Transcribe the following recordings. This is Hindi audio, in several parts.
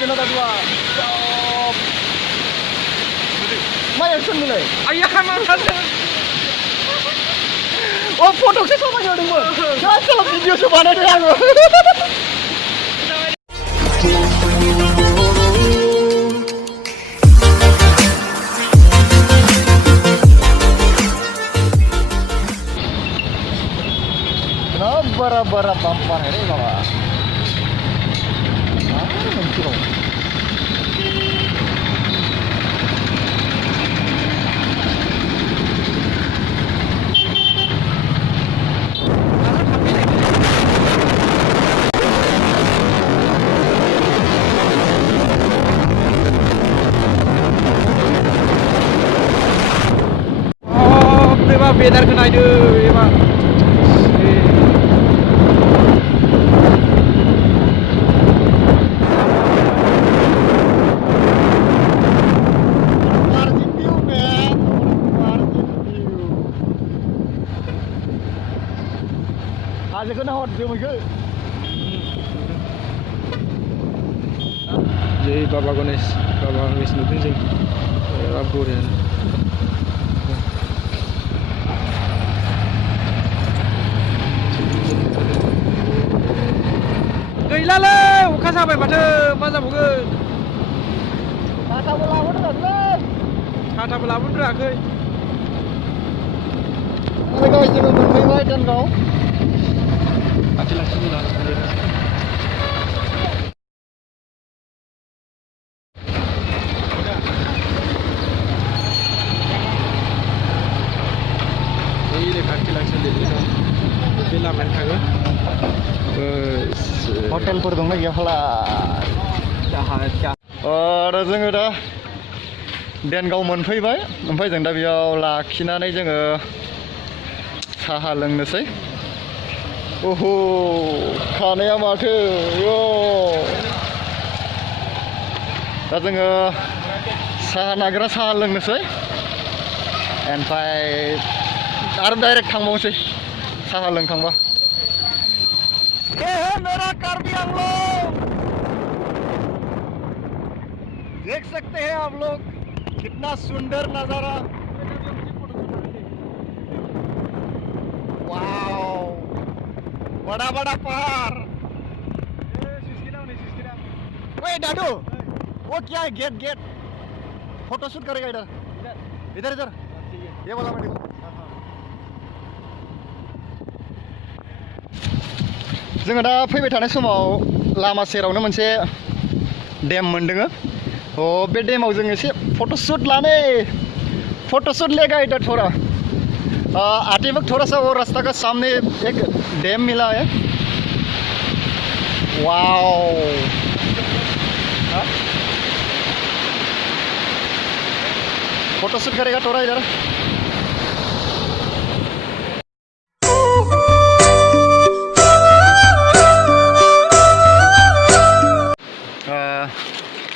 Pino tadua. Mana sun mulai? Ayah mana? Oh foto saya sama dia dulu. Jangan kalau video sebanyak dia aku. Bara-bara bumper ini bawa. Mencurong. Oh, memang benar kena itu, memang. Aja kena hot dia mungkin. Jadi Bapak Wisnu Tunjung, Rabur ya. Gila lah, bukan sampai pada masa bukan. Kata berlawan dah. Kata berlawan berakhir. Mereka jangan bermain-main dan kau. Acilah sini lah. Ini acilah sini. Bila main kagak? Hotelफोर दंना गैया फाला? जोङो दा देनगाव मोनफैबाय ओमफ्राय जों दा बेयाव लाखिनानै जोङो साहा लोंनोसै ओहो खानाया माथो यो दा जोङो साहा नागिरना साहा लोंनोसै ओमफ्राय आरो डाइरेक्ट थांबावनोसै साहा लोंखांबा ये है मेरा कार्बी आंगलंग देख सकते हैं आप लोग कितना सुंदर नजारा वाओ बड़ा बड़ा पहाड़ ओए दादू वो क्या है गेट गेट फोटो शूट करेगा इधर इधर इधर ये वाला मैं देखो जोङो दा फैबाय थानाय समाव लामा सेरावनो मोनसे डेम मोनदों ओ बे डेमाव जों एसे फोटोशूट लाने फोटोशूट लेगा इधर थोड़ा आते वक्त थोड़ा सा वो रास्ता का सामने एक डैम मिला है वाओ फोटोशूट करेगा थोड़ा इधर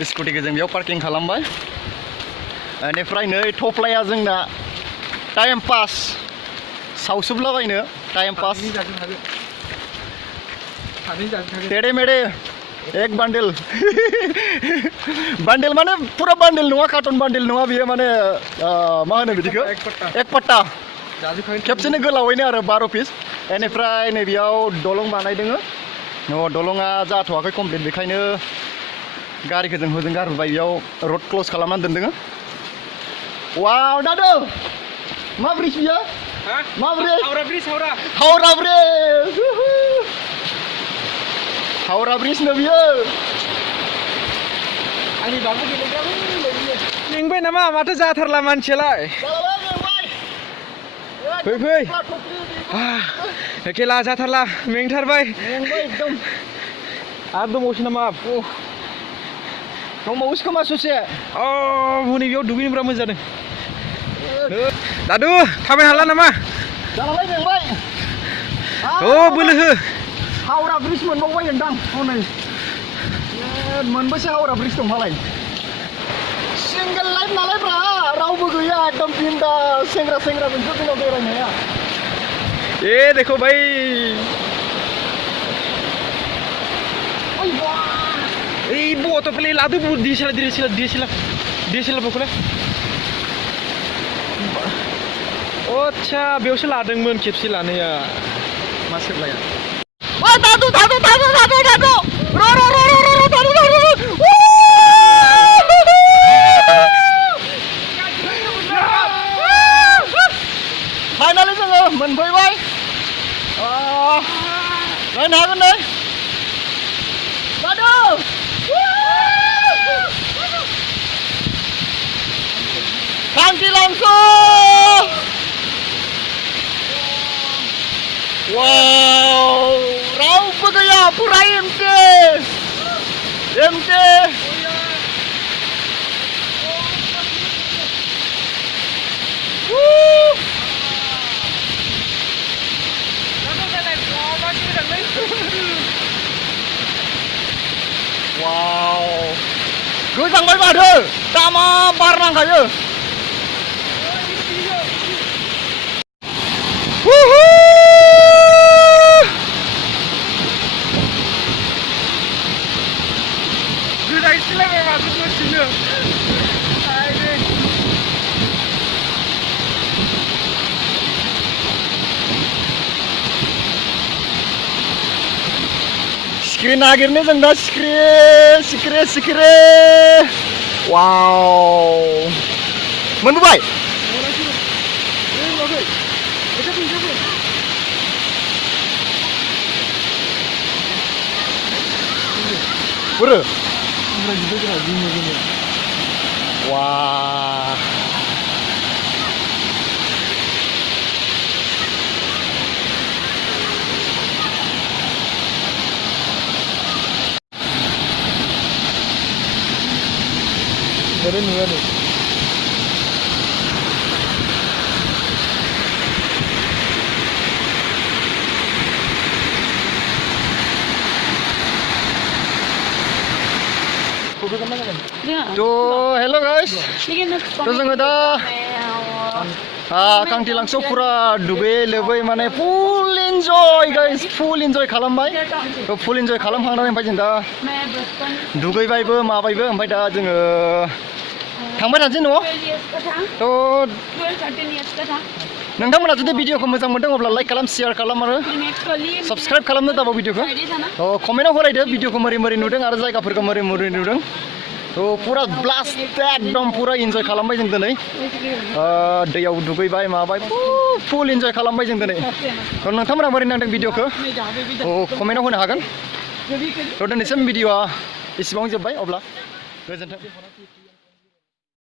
स्कुटिखौ जों बेयाव पार्किं खालामबाय बेनिफ्राय नै थफ्लाया जोंना टाइम पास सावसुबलाबायनो टाइम पास टेढ़े मेढ़े एक बंडल बंडल माने पूरा बंडल नङा कार्टन बंडल नङा बियो माने मा होनो बिदिखौ एक पट्टा खेबसेनो गोलावैनो आरो 12 पिस बेनिफ्राय नै बेयाव दलं बानायदों दलङा जाथ'वाखै कमप्लिट बेखायनो गारिखौ जों होजों गारबोबाय बेयाव रड क्लोज खालामनानै दोनदों वाव दादु मा ब्रिज बियो मा ब्रिज हावरा ब्रिज नो बियो आंनि बाबु गेलेग्राबो मेंबाय नामा माथो जाथारला मानसियालाय फै फै एखेला जाथारला मेंथारबाय एकदम आरो दंबावोसो नामा दंबावोसो खोमा ससे हनै बेयाव दुगैनो बिराद मोजां जादों दादु थाबायनो हाला नामा जालांबाय मेंबाय बोलो हो हावरा ब्रिज मोनबावबाय होनदां हनै मोनबेसे हावरा ब्रिज दं मालाय सिंगल लाइफ नालाय ब्रा रावबो गैया एकदम बिन्दा सेंग्रा जोंसो जोंनाव बेरायनाया ए देखो भाई ibu auto play ladu bu DSLR pokoknya. Oh, चा बेयावसो लादोंमोन खेबसे लानाया मा सोबलाया Oh, tadu. Ro, tadu. Finally जोङो मोनफैबाय. नायनो हागोन नै. Tadu. Tangki langsung. Wow, raubah gaya pura MT. Wow, गोजांबाय माथो दामा बार नांखायो. Sila memang masuk sini. Screen akhirnya जों दा सिक्रे. Wow. Moनबोबाय? Bro. Wah. Keren banget. Tuh, hello guys. Tuh जोङो दा कांति लांसो पुरा दुगै लोबै माने full enjoy guys, full enjoy खालामबाय. Full enjoy खालामखांनानै ओमफ्राय जों दा दुगैबायबो माबायबो ओमफ्राय दा जोङो थांबाय थानोसै न'आव. थ' नोंथांमोना जुदि भिडिअखौ मोजां मोनदों अब्ला लाइक खालाम, शेयार खालाम आरो साबस्क्राइब खालामनो दाबाव भिडिअखौ. कमेन्टआव होलायदो भिडिअखौ मोरै नुदों आरो जायगाफोरखौ मोरै नुदों. थ' पुरा ब्लास्ट एकदम पुरा इन्जय खालामबाय जों दिनै. दैयाव दुगैबाय माबाय फुल इन्जय खालामबाय जों दिनै. थ' नोंथांमोना मोरै नांदों भिडिअखौ कमेन्टआव होनो हागोन. थ' दिनैसिम भिडिअआ एसेबां जोब्बाय अब्ला गोजोन्थों.